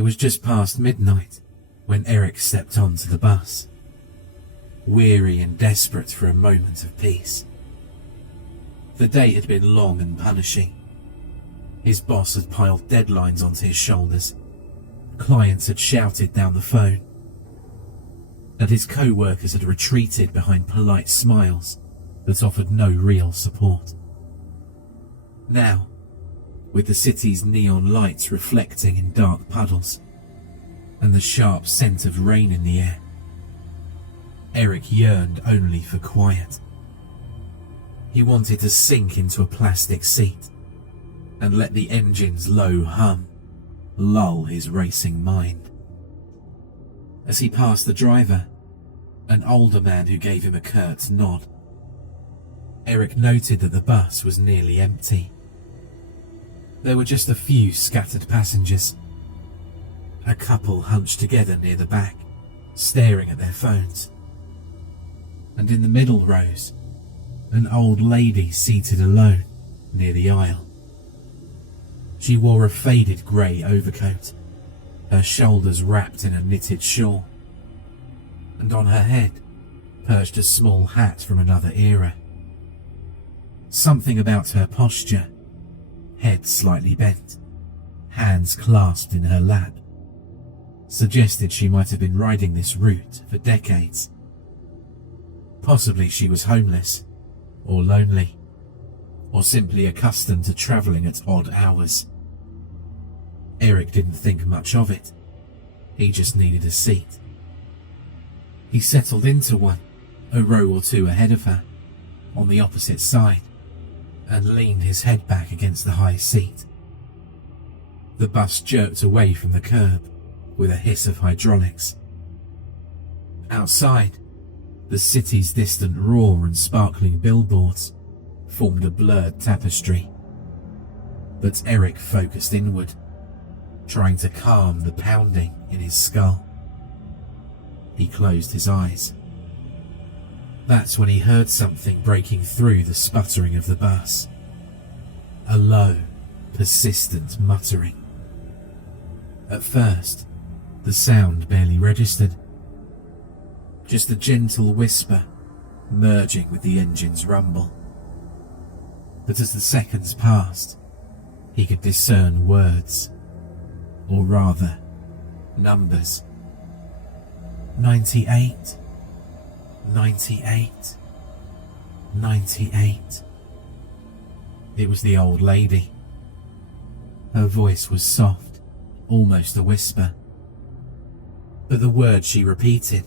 It was just past midnight when Eric stepped onto the bus, weary and desperate for a moment of peace. The day had been long and punishing. His boss had piled deadlines onto his shoulders, clients had shouted down the phone, and his co-workers had retreated behind polite smiles that offered no real support. Now, with the city's neon lights reflecting in dark puddles, and the sharp scent of rain in the air, Eric yearned only for quiet. He wanted to sink into a plastic seat and let the engine's low hum lull his racing mind. As he passed the driver, an older man who gave him a curt nod, Eric noted that the bus was nearly empty. There were just a few scattered passengers, a couple hunched together near the back, staring at their phones. And in the middle rows, an old lady seated alone near the aisle. She wore a faded grey overcoat, her shoulders wrapped in a knitted shawl, and on her head perched a small hat from another era. Something about her posture, head slightly bent, hands clasped in her lap, suggested she might have been riding this route for decades. Possibly she was homeless, or lonely, or simply accustomed to travelling at odd hours. Eric didn't think much of it. He just needed a seat. He settled into one, a row or two ahead of her, on the opposite side, and leaned his head back against the high seat. The bus jerked away from the curb with a hiss of hydraulics. Outside, the city's distant roar and sparkling billboards formed a blurred tapestry. But Eric focused inward, trying to calm the pounding in his skull. He closed his eyes. That's when he heard something breaking through the sputtering of the bus. A low, persistent muttering. At first, the sound barely registered. Just a gentle whisper, merging with the engine's rumble. But as the seconds passed, he could discern words, or rather, numbers. 98, 98, 98. It was the old lady. Her voice was soft, almost a whisper. But the words she repeated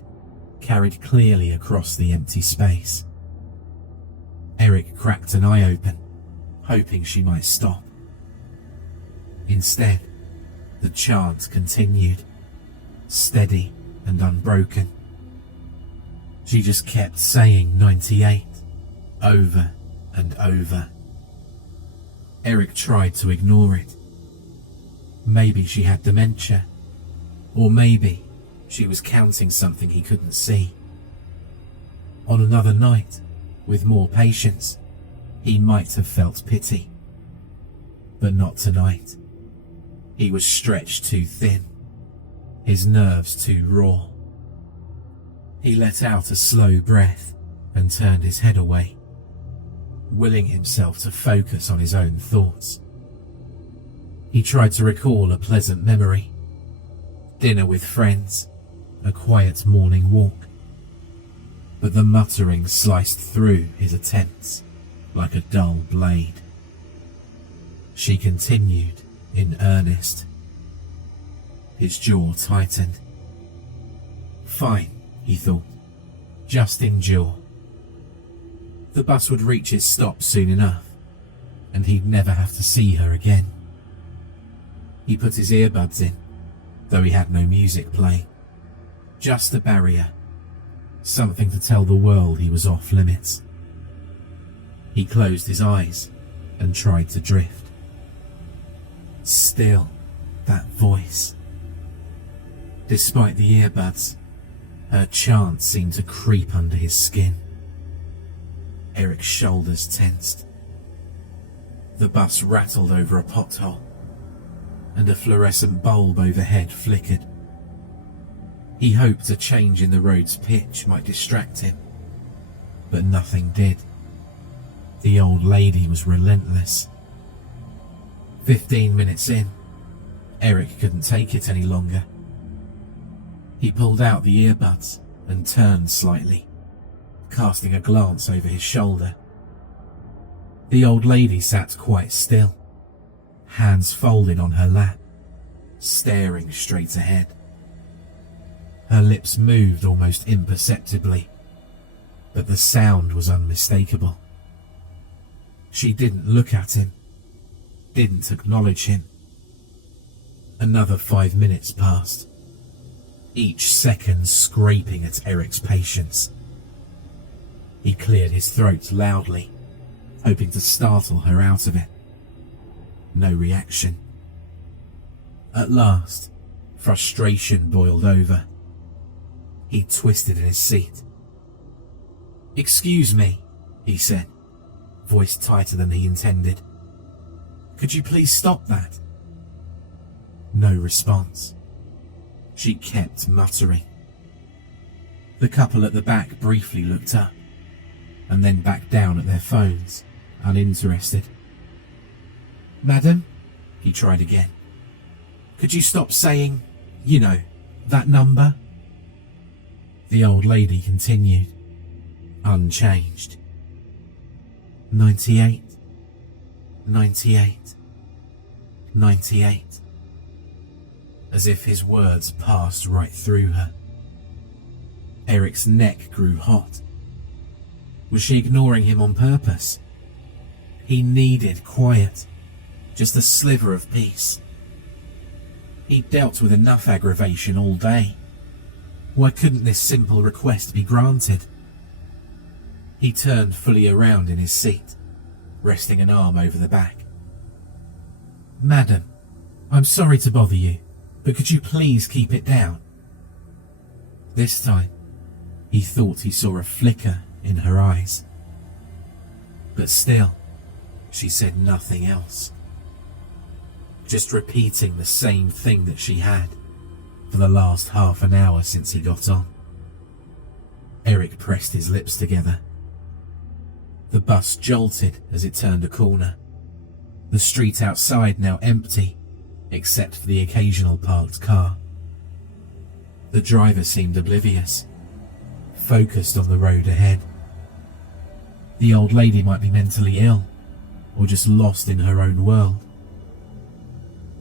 carried clearly across the empty space. Eric cracked an eye open, hoping she might stop. Instead, the chant continued, steady and unbroken. She just kept saying 98, over and over. Eric tried to ignore it. Maybe she had dementia, or maybe she was counting something he couldn't see. On another night, with more patience, he might have felt pity. But not tonight. He was stretched too thin, his nerves too raw. He let out a slow breath and turned his head away, willing himself to focus on his own thoughts. He tried to recall a pleasant memory, dinner with friends, a quiet morning walk. But the muttering sliced through his attempts like a dull blade. She continued in earnest. His jaw tightened. Fine, he thought. Just endure. The bus would reach its stop soon enough, and he'd never have to see her again. He put his earbuds in, though he had no music playing. Just a barrier. Something to tell the world he was off limits. He closed his eyes and tried to drift. Still, that voice. Despite the earbuds, her chant seemed to creep under his skin. Eric's shoulders tensed. The bus rattled over a pothole. and a fluorescent bulb overhead flickered. He hoped a change in the road's pitch might distract him, but nothing did. The old lady was relentless. 15 minutes in, Eric couldn't take it any longer. He pulled out the earbuds and turned slightly, casting a glance over his shoulder. The old lady sat quite still, hands folded on her lap, staring straight ahead. Her lips moved almost imperceptibly, but the sound was unmistakable. She didn't look at him, didn't acknowledge him. Another 5 minutes passed, each second scraping at Eric's patience. He cleared his throat loudly, hoping to startle her out of it. No reaction. At last, frustration boiled over. He twisted in his seat. "Excuse me," he said, voice tighter than he intended. "Could you please stop that?" No response. She kept muttering. The couple at the back briefly looked up, and then back down at their phones, uninterested. "Madam," he tried again. "Could you stop saying, you know, that number?" The old lady continued, unchanged. 98, 98, 98. As if his words passed right through her. Eric's neck grew hot. Was she ignoring him on purpose? He needed quiet, just a sliver of peace. He'd dealt with enough aggravation all day. Why couldn't this simple request be granted? He turned fully around in his seat, resting an arm over the back. "Madam, I'm sorry to bother you, but could you please keep it down?" This time, he thought he saw a flicker in her eyes. But still, she said nothing else. Just repeating the same thing that she had for the last half an hour since he got on. Eric pressed his lips together. The bus jolted as it turned a corner. The street outside now empty, except for the occasional parked car. The driver seemed oblivious, focused on the road ahead. The old lady might be mentally ill, or just lost in her own world.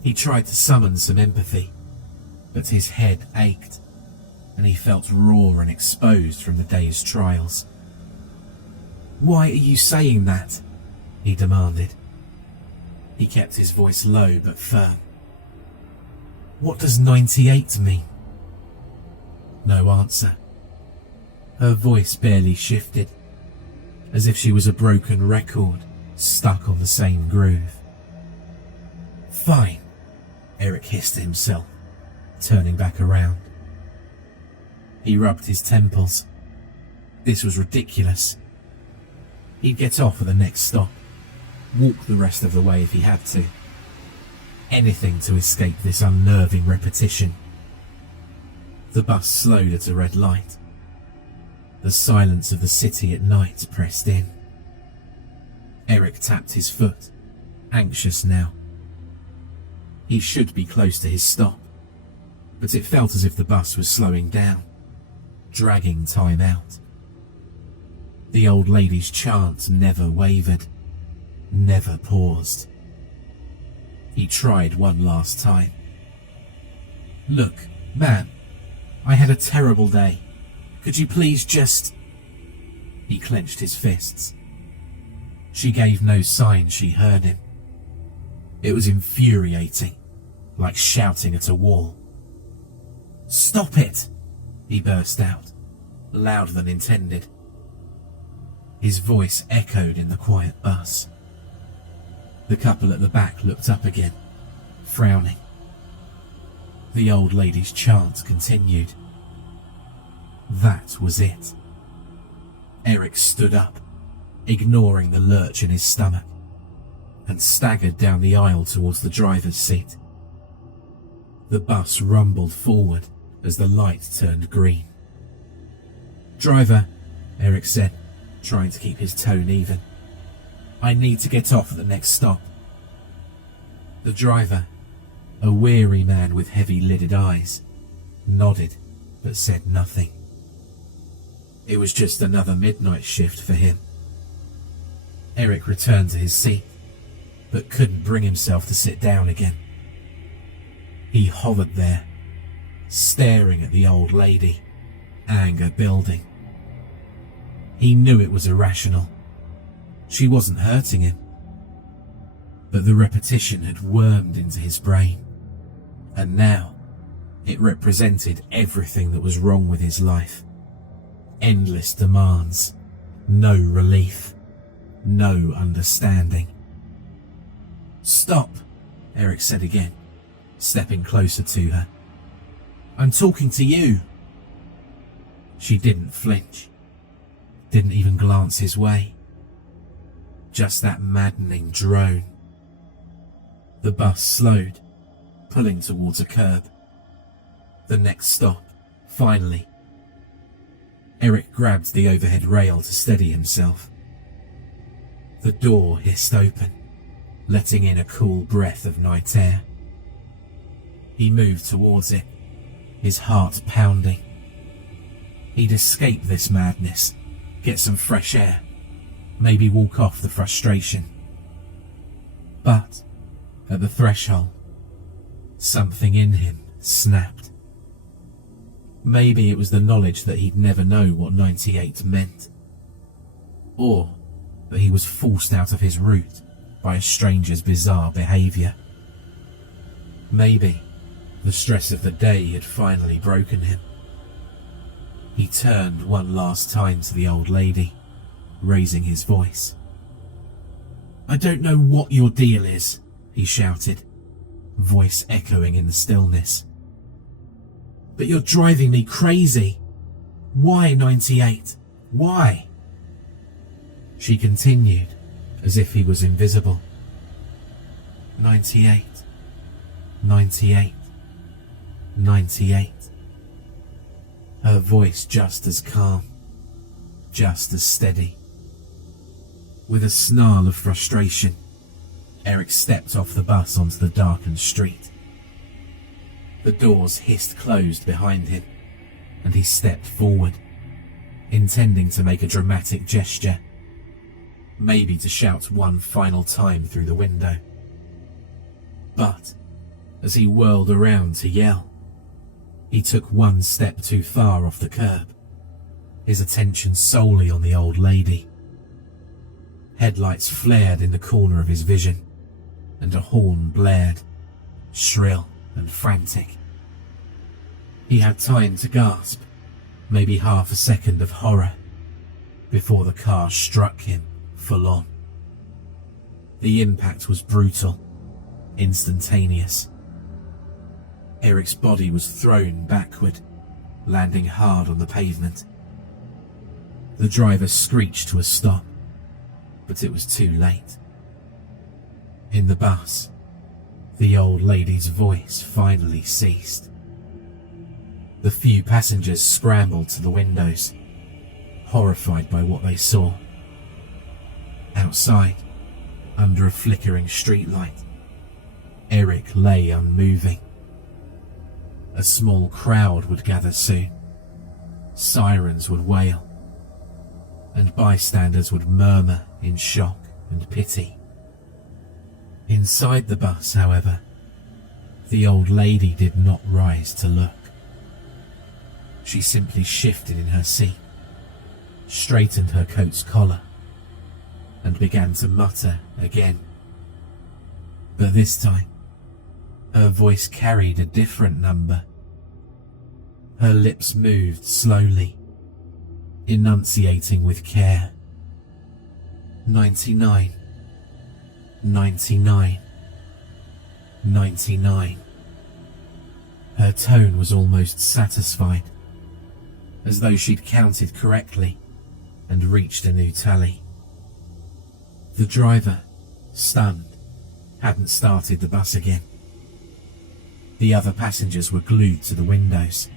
He tried to summon some empathy, but his head ached, and he felt raw and exposed from the day's trials. "Why are you saying that?" he demanded. He kept his voice low but firm. "What does 98 mean?" No answer. Her voice barely shifted, as if she was a broken record stuck on the same groove. "Fine," Eric hissed to himself, turning back around. He rubbed his temples. This was ridiculous. He'd get off at the next stop, walk the rest of the way if he had to. Anything to escape this unnerving repetition. The bus slowed at a red light. The silence of the city at night pressed in. Eric tapped his foot, anxious now. He should be close to his stop, but it felt as if the bus was slowing down, dragging time out. The old lady's chant never wavered, never paused. He tried one last time. "Look, ma'am, I had a terrible day. Could you please just..." He clenched his fists. She gave no sign she heard him. It was infuriating, like shouting at a wall. "Stop it!" he burst out, louder than intended. His voice echoed in the quiet bus. The couple at the back looked up again, frowning. The old lady's chant continued. That was it. Eric stood up, ignoring the lurch in his stomach, and staggered down the aisle towards the driver's seat, The bus rumbled forward as the light turned green. "Driver," Eric said, trying to keep his tone even. "I need to get off at the next stop." The driver, a weary man with heavy-lidded eyes, nodded but said nothing. It was just another midnight shift for him. Eric returned to his seat, but couldn't bring himself to sit down again. He hovered there, staring at the old lady, anger building. He knew it was irrational. She wasn't hurting him. But the repetition had wormed into his brain, and now it represented everything that was wrong with his life. Endless demands, no relief, no understanding. "Stop," Eric said again, stepping closer to her. "I'm talking to you." She didn't flinch, didn't even glance his way. Just that maddening drone. The bus slowed, pulling towards a curb. The next stop, finally. Eric grabbed the overhead rail to steady himself. The door hissed open, letting in a cool breath of night air. He moved towards it, his heart pounding. He'd escape this madness, get some fresh air, maybe walk off the frustration. But at the threshold, something in him snapped. Maybe it was the knowledge that he'd never know what 98 meant, or that he was forced out of his route by a stranger's bizarre behaviour. Maybe the stress of the day had finally broken him. He turned one last time to the old lady, raising his voice. "I don't know what your deal is," he shouted, voice echoing in the stillness. "But you're driving me crazy. Why 98? Why?" She continued, as if he was invisible. 98, 98, 98. Her voice just as calm, just as steady. With a snarl of frustration, Eric stepped off the bus onto the darkened street. The doors hissed closed behind him, and he stepped forward, intending to make a dramatic gesture, maybe to shout one final time through the window. But as he whirled around to yell, he took one step too far off the curb, his attention solely on the old lady. Headlights flared in the corner of his vision, and a horn blared, shrill and frantic. He had time to gasp, maybe half a second of horror, before the car struck him full on. The impact was brutal, instantaneous. Eric's body was thrown backward, landing hard on the pavement. The driver screeched to a stop, but it was too late. In the bus, the old lady's voice finally ceased. The few passengers scrambled to the windows, horrified by what they saw. Outside, under a flickering streetlight, Eric lay unmoving. A small crowd would gather soon. Sirens would wail, and bystanders would murmur in shock and pity. Inside the bus, however, the old lady did not rise to look. She simply shifted in her seat, straightened her coat's collar, and began to mutter again. But this time, her voice carried a different number. Her lips moved slowly, enunciating with care. 99, 99, 99. Her tone was almost satisfied, as though she'd counted correctly and reached a new tally. The driver, stunned, hadn't started the bus again. The other passengers were glued to the windows.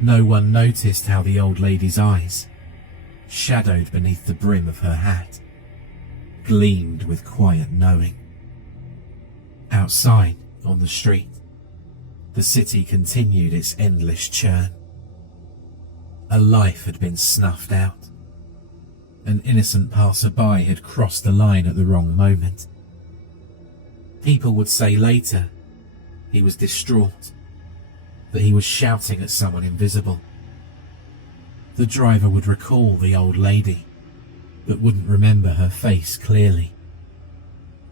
No one noticed how the old lady's eyes, shadowed beneath the brim of her hat, gleamed with quiet knowing. Outside, on the street, the city continued its endless churn. A life had been snuffed out. An innocent passerby had crossed the line at the wrong moment. People would say later he was distraught, that he was shouting at someone invisible. The driver would recall the old lady, but wouldn't remember her face clearly.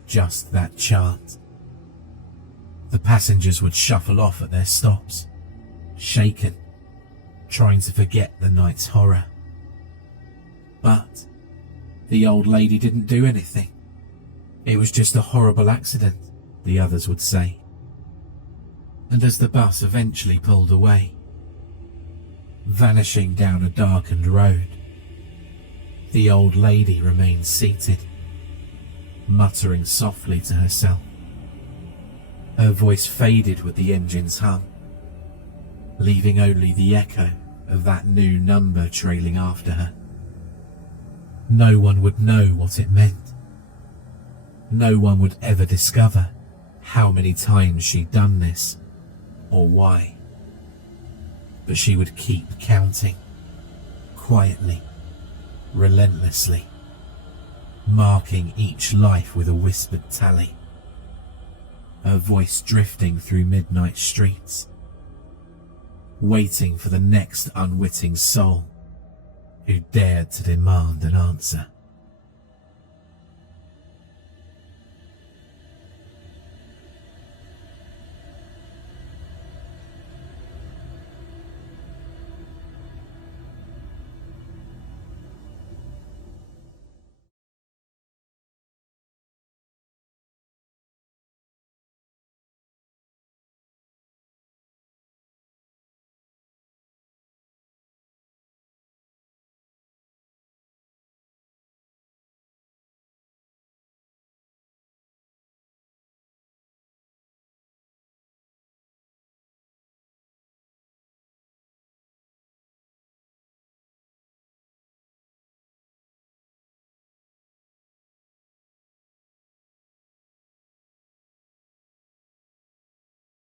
Just that chant. The passengers would shuffle off at their stops, shaken, trying to forget the night's horror. But the old lady didn't do anything. It was just a horrible accident, the others would say. And as the bus eventually pulled away, vanishing down a darkened road, the old lady remained seated, muttering softly to herself. Her voice faded with the engine's hum, leaving only the echo of that new number trailing after her. No one would know what it meant. No one would ever discover how many times she'd done this, or why. But she would keep counting, quietly, relentlessly, marking each life with a whispered tally. Her voice drifting through midnight streets, waiting for the next unwitting soul who dared to demand an answer.